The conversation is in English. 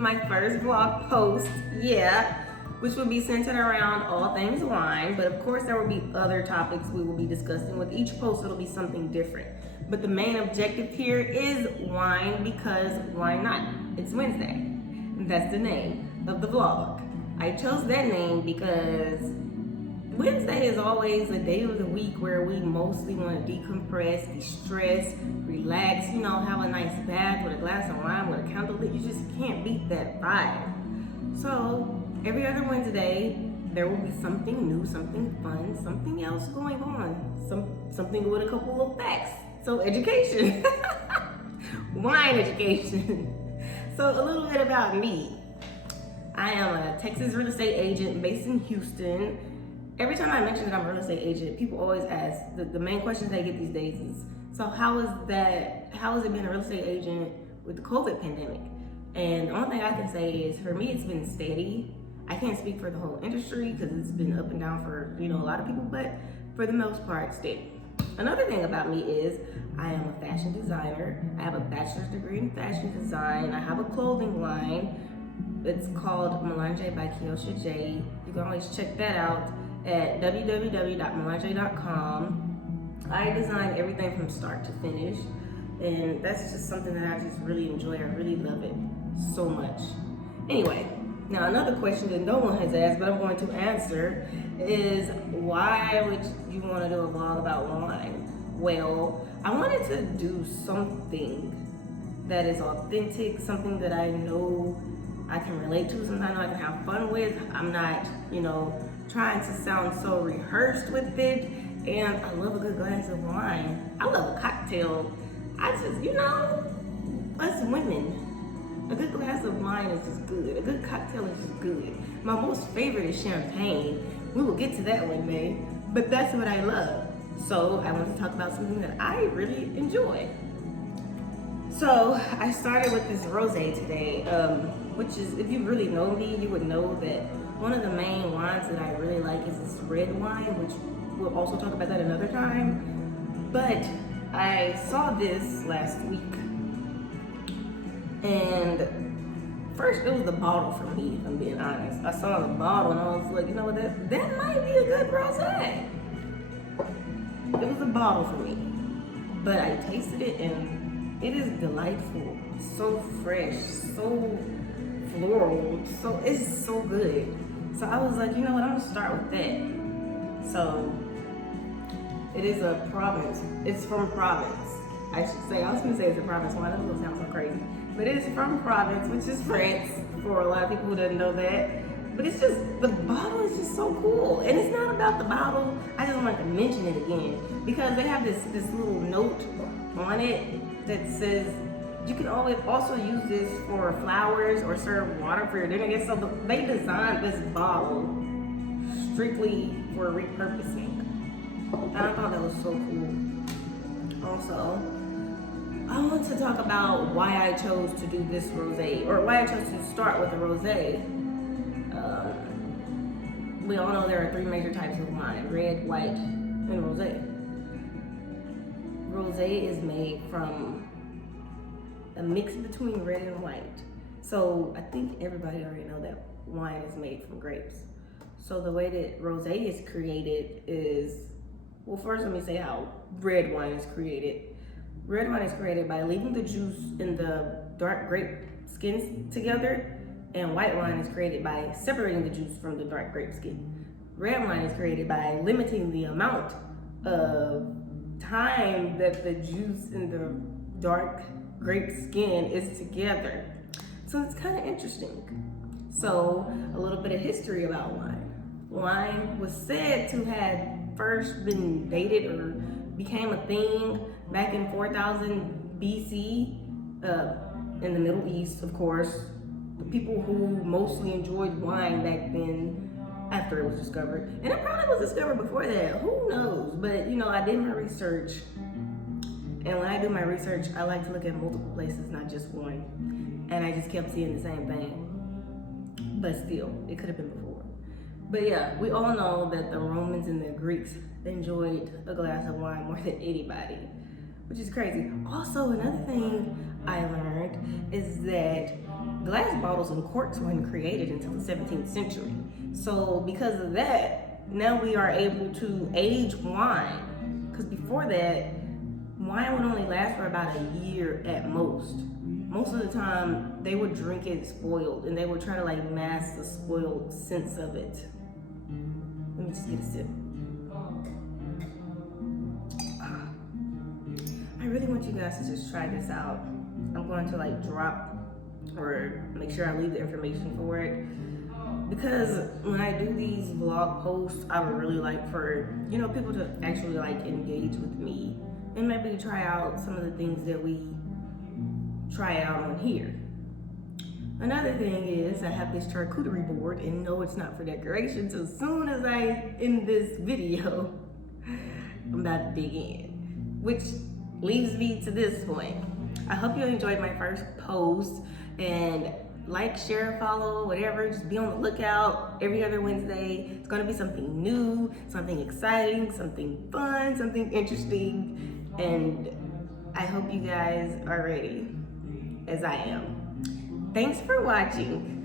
my first vlog post, which will be centered around all things wine, but of course there will be other topics we will be discussing. With each post, it'll be something different. But the main objective here is wine, because why not? It's Wednesday. That's the name of the vlog. I chose that name because Wednesday is always a day of the week where we mostly want to decompress, de-stress, relax, have a nice bath with a glass of wine, with a candle lit. You just can't beat that vibe. So every other Wednesday, there will be something new, something fun, something else going on, something with a couple of facts. So education, wine education. So a little bit about me. I am a Texas real estate agent based in Houston. Every time I mention that I'm a real estate agent, people always ask, the main questions they get these days is, so how has it been a real estate agent with the COVID pandemic? And the only thing I can say is, for me, it's been steady. I can't speak for the whole industry because it's been up and down for, a lot of people, but for the most part, steady. Another thing about me is I am a fashion designer. I have a bachelor's degree in fashion design. I have a clothing line. It's called Melange by Keosha J. You can always check that out at www.melange.com. I design everything from start to finish, and that's just something that I just really enjoy. I really love it so much. Anyway, now another question that no one has asked, but I'm going to answer, is why would you want to do a vlog about wine? Well, I wanted to do something that is authentic, something that I know I can relate to, something I know I can have fun with. I'm not, trying to sound so rehearsed with it. And I love a good glass of wine. I love a cocktail. I just, us women, a good glass of wine is just good. A good cocktail is just good. My most favorite is champagne. We will get to that one day, but that's what I love. So I want to talk about something that I really enjoy. So I started with this rosé today, which is, if you really know me, you would know that one of the main wines that I really like is this red wine, which we'll also talk about that another time. But I saw this last week, and first it was the bottle for me, if I'm being honest. I saw the bottle and I was like, that might be a good rosé. It was a bottle for me, but I tasted it and it is delightful. So fresh, so floral, it's so good. So I was like, I'm gonna start with that. So it is a province. It's from Provence, I should say. I was gonna say it's a province wine. That doesn't sound so crazy, but it's from Provence, which is France, for a lot of people who didn't know that. But it's just, the bottle is just so cool. And it's not about the bottle. I just wanted to mention it again because they have this little note on it that says you can always also use this for flowers or serve water for your dinner. So they designed this bottle strictly for repurposing. And I thought that was so cool. Also, I want to talk about why I chose to do this rosé, or why I chose to start with a rosé. We all know there are three major types of wine: red, white, and rosé. Rosé is made from a mix between red and white. So I think everybody already know that wine is made from grapes. So the way that rosé is created is, well, first let me say how red wine is created. Red wine is created by leaving the juice in the dark grape skins together, and white wine is created by separating the juice from the dark grape skin. Red wine is created by limiting the amount of time that the juice in the dark grape skin is together. So it's kind of interesting. So a little bit of history about wine. Wine was said to have first been dated or became a thing back in 4000 BC in the Middle East, of course. The people who mostly enjoyed wine back then, after it was discovered. And it probably was discovered before that, who knows? But I did my research. And when I do my research, I like to look at multiple places, not just one. And I just kept seeing the same thing. But still, it could have been before. But yeah, we all know that the Romans and the Greeks, they enjoyed a glass of wine more than anybody. which is crazy. Also, another thing I learned is that glass bottles and corks weren't created until the 17th century. So because of that, now we are able to age wine. Because before that, wine would only last for about a year at most. Most of the time, they would drink it spoiled, and they would try to like mask the spoiled sense of it. Let me just get a sip. I really want you guys to just try this out. I'm going to like drop or make sure I leave the information for it, because when I do these vlog posts, I would really like for, you know, people to actually like engage with me and maybe try out some of the things that we try out on here. Another thing is I have this charcuterie board, and no, it's not for decoration. So as soon as I end this video, I'm about to dig in, which leaves me to this point. I hope you enjoyed my first post, and like, share, follow, whatever. Just be on the lookout every other Wednesday. It's gonna be something new, something exciting, something fun, something interesting, and I hope you guys are ready, as I am. Thanks for watching.